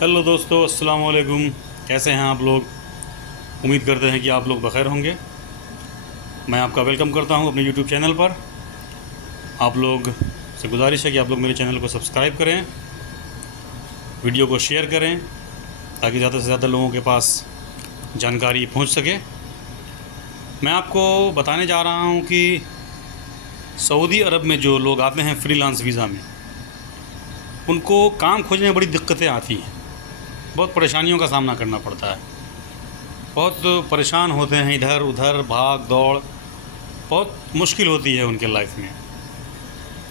Hello दोस्तों, अस्सलाम वालेकुम। कैसे हैं आप लोग? उम्मीद करते हैं कि आप लोग बखैर होंगे। मैं आपका वेलकम करता हूं अपने यूट्यूब चैनल पर। आप लोग से गुजारिश है कि आप लोग मेरे चैनल को सब्सक्राइब करें, वीडियो को शेयर करें ताकि ज़्यादा से ज़्यादा लोगों के पास जानकारी पहुंच सके। मैं आपको बताने जा रहा हूं कि सऊदी अरब में जो लोग आते हैं फ्रीलांस वीज़ा में, उनको काम खोजने में बड़ी दिक्कतें आती हैं। बहुत परेशानियों का सामना करना पड़ता है, बहुत परेशान होते हैं, इधर उधर भाग दौड़ बहुत मुश्किल होती है उनके लाइफ में।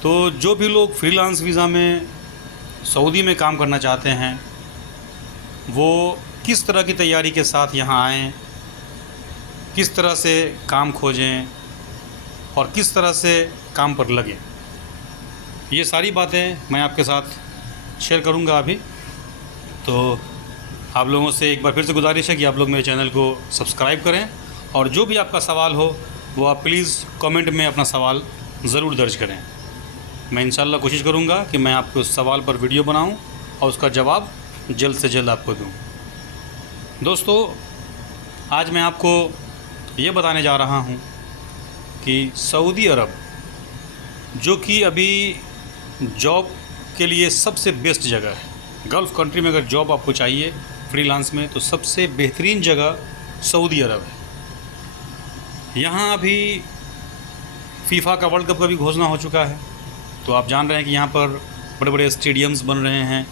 तो जो भी लोग फ्रीलांस वीज़ा में सऊदी में काम करना चाहते हैं, वो किस तरह की तैयारी के साथ यहाँ आएँ, किस तरह से काम खोजें और किस तरह से काम पर लगें, ये सारी बातें मैं आपके साथ शेयर करूँगा अभी। तो आप लोगों से एक बार फिर से गुजारिश है कि आप लोग मेरे चैनल को सब्सक्राइब करें, और जो भी आपका सवाल हो वो आप प्लीज़ कमेंट में अपना सवाल ज़रूर दर्ज करें। मैं इंशाल्लाह कोशिश करूँगा कि मैं आपके उस सवाल पर वीडियो बनाऊँ और उसका जवाब जल्द से जल्द आपको दूँ। दोस्तों, आज मैं आपको ये बताने जा रहा हूँ कि सऊदी अरब, जो कि अभी जॉब के लिए सबसे बेस्ट जगह है, गल्फ़ कंट्री में अगर जॉब आपको चाहिए फ्रीलांस में तो सबसे बेहतरीन जगह सऊदी अरब है। यहाँ अभी फीफा का वर्ल्ड कप का भी घोषणा हो चुका है, तो आप जान रहे हैं कि यहाँ पर बड़े बड़े स्टेडियम्स बन रहे हैं,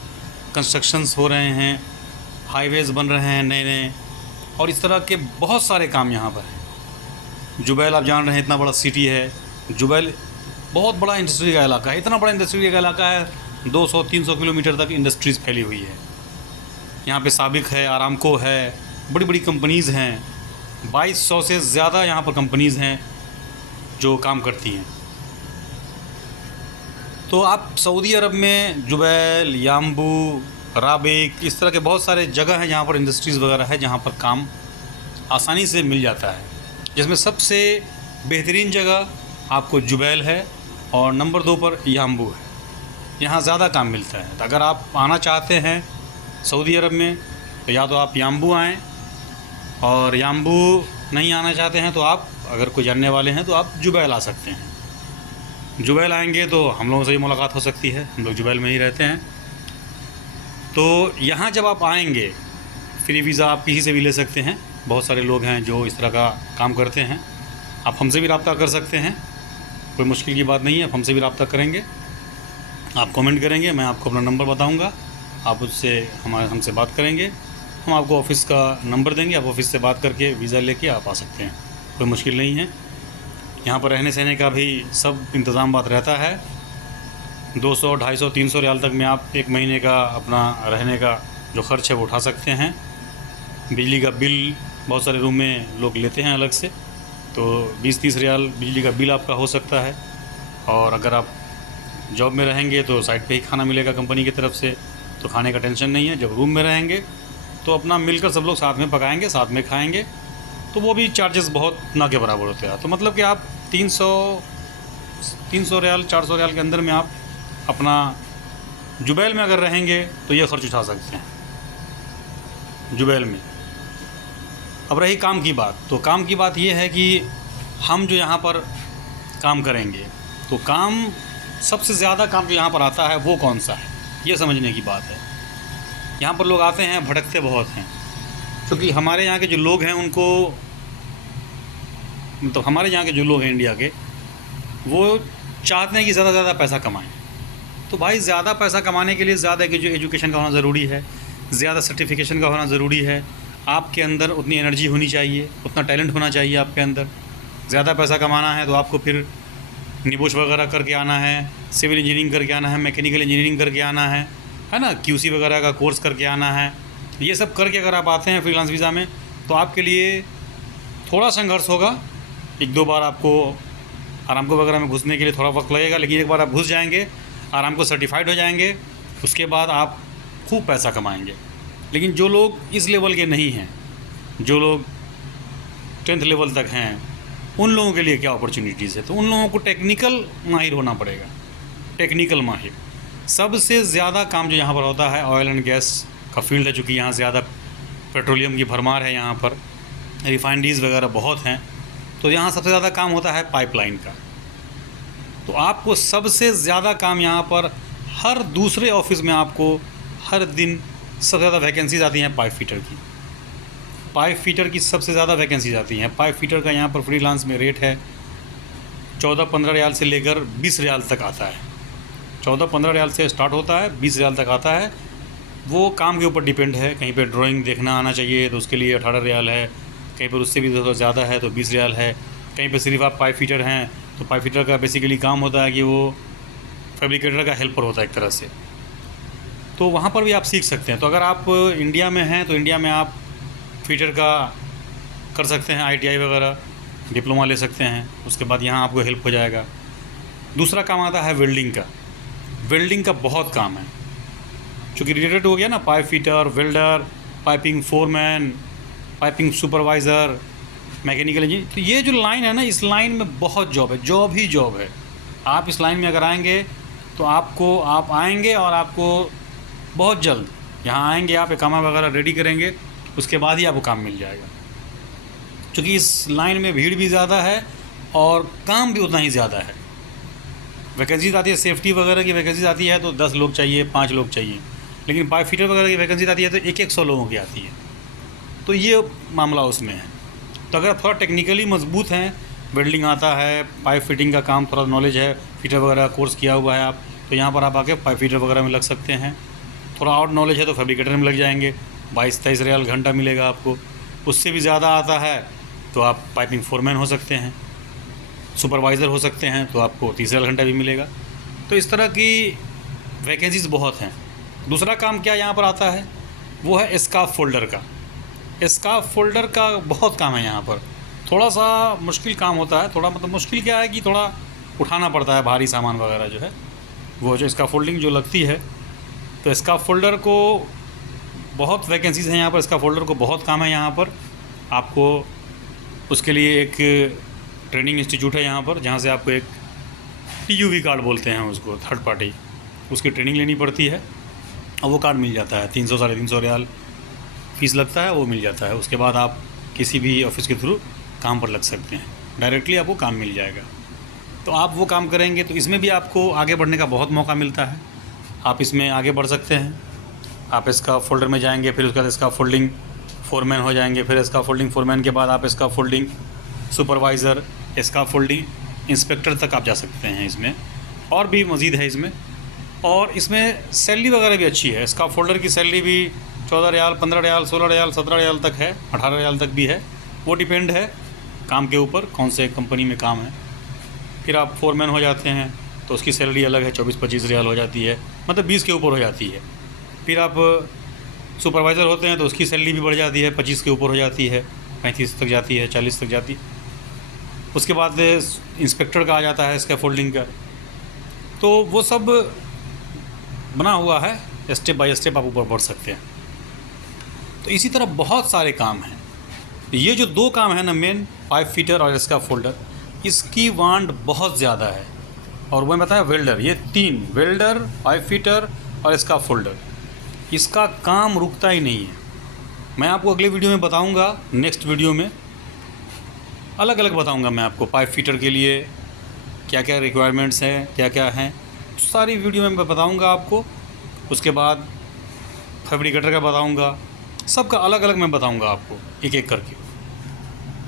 कंस्ट्रक्शंस हो रहे हैं, हाईवेज़ बन रहे हैं नए नए, और इस तरह के बहुत सारे काम यहाँ पर हैं। जुबैल आप जान रहे हैं, इतना बड़ा सिटी है जुबैल, बहुत बड़ा इंडस्ट्री का इलाका है, इतना बड़ा इंडस्ट्री का इलाका है, 200-300 किलोमीटर तक इंडस्ट्रीज़ फैली हुई है। यहाँ पे साबिक है, आरामको है, बड़ी बड़ी कंपनीज़ हैं, 2200 से ज़्यादा यहाँ पर कंपनीज़ हैं जो काम करती हैं। तो आप सऊदी अरब में जुबैल, याम्बू, राबिक, इस तरह के बहुत सारे जगह हैं जहाँ पर इंडस्ट्रीज़ वगैरह है, जहाँ पर काम आसानी से मिल जाता है, जिसमें सबसे बेहतरीन जगह आपको जुबैल है और नंबर 2 पर याम्बू है। यहाँ ज़्यादा काम मिलता है। तो अगर आप आना चाहते हैं सऊदी अरब में तो या तो आप याम्बू आएँ, और याम्बू नहीं आना चाहते हैं तो आप, अगर कोई जानने वाले हैं तो आप जुबैल आ सकते हैं। जुबैल आएंगे तो हम लोगों से भी मुलाकात हो सकती है, हम लोग जुबैल में ही रहते हैं। तो यहाँ जब आप आएंगे, फ्री वीज़ा आप किसी से भी ले सकते हैं, बहुत सारे लोग हैं जो इस तरह का काम करते हैं। आप हमसे भी रब्ता कर सकते हैं, कोई मुश्किल की बात नहीं है, आप हमसे भी रब्ता करेंगे। आप कमेंट करेंगे, मैं आपको अपना नंबर बताऊंगा, आप उससे हमसे बात करेंगे, हम आपको ऑफ़िस का नंबर देंगे, आप ऑफ़िस से बात करके वीज़ा लेके आप आ सकते हैं, कोई मुश्किल नहीं है। यहाँ पर रहने सहने का भी सब इंतज़ाम बात रहता है। 200, 250, 300 रियाल तक में आप एक महीने का अपना रहने का जो ख़र्च है वो उठा सकते हैं। बिजली का बिल बहुत सारे रूम में लोग लेते हैं अलग से, तो 20-30 रियाल बिजली का बिल आपका हो सकता है। और अगर आप जॉब में रहेंगे तो साइड पे ही खाना मिलेगा कंपनी की तरफ से, तो खाने का टेंशन नहीं है। जब रूम में रहेंगे तो अपना मिलकर सब लोग साथ में पकाएंगे, साथ में खाएंगे, तो वो भी चार्जेस बहुत ना के बराबर होते हैं। तो मतलब कि आप 300 रियाल, 400 रियाल के अंदर में आप अपना जुबैल में अगर रहेंगे तो ये ख़र्च उठा सकते हैं जुबैल में। अब रही काम की बात, तो काम की बात ये है कि हम जो यहाँ पर काम करेंगे, तो काम सबसे ज़्यादा काम जो यहाँ पर आता है वो कौन सा है, ये समझने की बात है। यहाँ पर लोग आते हैं, भटकते बहुत हैं, क्योंकि हमारे यहाँ के जो लोग हैं उनको, मतलब हमारे यहाँ के जो लोग हैं इंडिया के, वो चाहते हैं कि ज़्यादा से ज़्यादा पैसा कमाएं। तो भाई ज़्यादा पैसा कमाने के लिए ज़्यादा एजुकेशन का होना ज़रूरी है, ज़्यादा सर्टिफिकेशन का होना ज़रूरी है, आपके अंदर उतनी एनर्जी होनी चाहिए, उतना टैलेंट होना चाहिए आपके अंदर। ज़्यादा पैसा कमाना है तो आपको फिर निबोश वगैरह करके आना है, सिविल इंजीनियरिंग करके आना है, मैकेनिकल इंजीनियरिंग करके आना है ना, QC वगैरह का कोर्स करके आना है। ये सब करके अगर आप आते हैं फ्रीलांस वीज़ा में तो आपके लिए थोड़ा संघर्ष होगा। 1-2 बार आपको आरामको वगैरह में घुसने के लिए थोड़ा वक्त लगेगा, लेकिन एक बार आप घुस जाएंगे, आरामको सर्टिफाइड हो जाएंगे, उसके बाद आप खूब पैसा कमाएंगे। लेकिन जो लोग इस लेवल के नहीं हैं, जो लोग 10th लेवल तक हैं, उन लोगों के लिए क्या अपॉर्चुनिटीज़ है? तो उन लोगों को टेक्निकल माहिर होना पड़ेगा, टेक्निकल माहिर। सबसे ज़्यादा काम जो यहाँ पर होता है ऑयल एंड गैस का फील्ड है, चूँकि यहाँ ज़्यादा पेट्रोलियम की भरमार है, यहाँ पर रिफाइनरीज़ वगैरह बहुत हैं, तो यहाँ सबसे ज़्यादा काम होता है पाइपलाइन का। तो आपको सबसे ज़्यादा काम यहाँ पर हर दूसरे ऑफिस में आपको हर दिन सबसे ज़्यादा वैकेंसीज आती हैं पाइप फिटर की। पाइप फिटर की सबसे ज़्यादा वैकेंसीज आती हैं। पाइप फिटर का यहाँ पर फ्रीलांस में रेट है 14-15 रियाल से लेकर 20 रियाल तक आता है। 14-15 रियाल से स्टार्ट होता है, 20 रियाल तक आता है। वो काम के ऊपर डिपेंड है। कहीं पे ड्राइंग देखना आना चाहिए तो उसके लिए 18 रियाल है, कहीं पर उससे भी ज़्यादा है तो 20 रियाल है। कहीं पे सिर्फ आप पाइप फिटर हैं तो पाइप फिटर का बेसिकली काम होता है कि वो फैब्रिकेटर का हेल्पर होता है एक तरह से। तो वहाँ पर भी आप सीख सकते हैं। तो अगर आप इंडिया में हैं तो इंडिया में आप फिटर का कर सकते हैं, ITI वगैरह डिप्लोमा ले सकते हैं। उसके बाद यहाँ आपको हेल्प हो जाएगा। दूसरा काम आता है वेल्डिंग का। वेल्डिंग का बहुत काम है, चूँकि रिलेटेड हो गया ना, pipe fitter, welder, piping foreman, piping supervisor, mechanical engineer. तो ये जो लाइन है ना, इस लाइन में बहुत जॉब है, जॉब ही जॉब है। आप इस लाइन में अगर आएंगे तो आप आएंगे और आपको बहुत जल्द यहाँ आएंगे, आप इकामा वगैरह रेडी करेंगे, उसके बाद ही आपको काम मिल जाएगा। क्योंकि इस लाइन में भीड़ भी ज़्यादा है और काम भी उतना ही ज़्यादा है। वैकेंसीज आती है, सेफ्टी वगैरह की वैकेंसीज आती है तो 10 लोग चाहिए, 5 लोग चाहिए, लेकिन पाइप फिटर वगैरह की वैकेंसी आती है तो 100 लोगों की आती है। तो ये मामला उसमें है। तो अगर थोड़ा टेक्निकली मजबूत हैं, वेल्डिंग आता है, पाइप फिटिंग का काम थोड़ा नॉलेज है, फिटर वगैरह कोर्स किया हुआ है आप, तो यहाँ पर आप आके पाइप फिटर वगैरह में लग सकते हैं। थोड़ा और नॉलेज है तो फैब्रिकेटर में लग जाएंगे, 22-23 रियाल घंटा मिलेगा आपको। उससे भी ज़्यादा आता है तो आप पाइपिंग फोरमैन हो सकते हैं, सुपरवाइज़र हो सकते हैं, तो आपको 30 रियाल घंटा भी मिलेगा। तो इस तरह की वैकेंसीज़ बहुत हैं। दूसरा काम क्या यहाँ पर आता है, वो है स्कार्फ फोल्डर का। स्कार्फ फोल्डर का बहुत काम है यहाँ पर। थोड़ा सा मुश्किल काम होता है, थोड़ा मतलब मुश्किल क्या है कि थोड़ा उठाना पड़ता है भारी सामान वगैरह जो है, वो जो स्कार्फ फोल्डिंग जो लगती है। तो स्कार्फ फोल्डर को बहुत वैकेंसीज़ हैं यहाँ पर। स्कार्फ फोल्डर को बहुत काम है यहाँ पर। आपको उसके लिए एक ट्रेनिंग इंस्टीट्यूट है यहाँ पर, जहाँ से आपको एक TUV कार्ड बोलते हैं उसको, थर्ड पार्टी, उसकी ट्रेनिंग लेनी पड़ती है और वो कार्ड मिल जाता है। 300-350 रियाल फीस लगता है, वो मिल जाता है। उसके बाद आप किसी भी ऑफिस के थ्रू काम पर लग सकते हैं, डायरेक्टली आपको काम मिल जाएगा। तो आप वो काम करेंगे तो इसमें भी आपको आगे बढ़ने का बहुत मौका मिलता है। आप इसमें आगे बढ़ सकते हैं। आप इसका फोल्डर में जाएंगे, फिर उसके बाद इसका फोल्डिंग फोरमैन हो जाएंगे, फिर इसका फोल्डिंग फोरमैन के बाद आप इसका फोल्डिंग सुपरवाइज़र, इसका फोल्डिंग इंस्पेक्टर तक आप जा सकते हैं। इसमें और भी मज़ीद है इसमें, और इसमें सैलरी वगैरह भी अच्छी है। इसका फोल्डर की सैलरी भी 14 रियाल, 15 रियाल, 16 रियाल, 17 रियाल तक है, 18 रियाल तक भी है। वो डिपेंड है काम के ऊपर, कौन से कंपनी में काम है। फिर आप फोरमैन हो जाते हैं तो उसकी सैलरी अलग है, 24-25 रियाल हो जाती है, मतलब 20 के ऊपर हो जाती है। फिर आप सुपरवाइज़र होते हैं तो उसकी सैलरी भी बढ़ जाती है, 25 के ऊपर हो जाती है, 35 तक जाती है, 40 तक जाती है। उसके बाद इंस्पेक्टर का आ जाता है, इसका फोल्डिंग का। तो वो सब बना हुआ है, स्टेप बाय स्टेप आप ऊपर बढ़ सकते हैं। तो इसी तरह बहुत सारे काम हैं। ये जो 2 काम है ना, मेन पाइप फिटर और इसका फोल्डर, इसकी वांड बहुत ज़्यादा है। और वो बताया वेल्डर, ये 3, वेल्डर, पाइप फिटर और इसका फोल्डर, इसका काम रुकता ही नहीं है। मैं आपको अगले वीडियो में बताऊंगा, नेक्स्ट वीडियो में अलग अलग बताऊंगा मैं आपको पाइप फिटर के लिए क्या क्या रिक्वायरमेंट्स हैं, क्या क्या हैं, सारी वीडियो में मैं बताऊंगा आपको। उसके बाद फैब्रिकेटर का बताऊंगा, सबका अलग अलग मैं बताऊंगा आपको एक एक करके।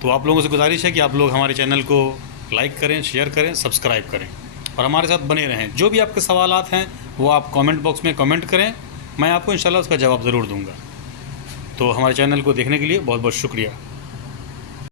तो आप लोगों से गुजारिश है कि आप लोग हमारे चैनल को लाइक करें, शेयर करें, सब्सक्राइब करें और हमारे साथ बने रहें। जो भी आपके सवालात हैं वो आप कमेंट बॉक्स में कमेंट करें, मैं आपको इंशाल्लाह उसका जवाब ज़रूर दूंगा। तो हमारे चैनल को देखने के लिए बहुत बहुत शुक्रिया।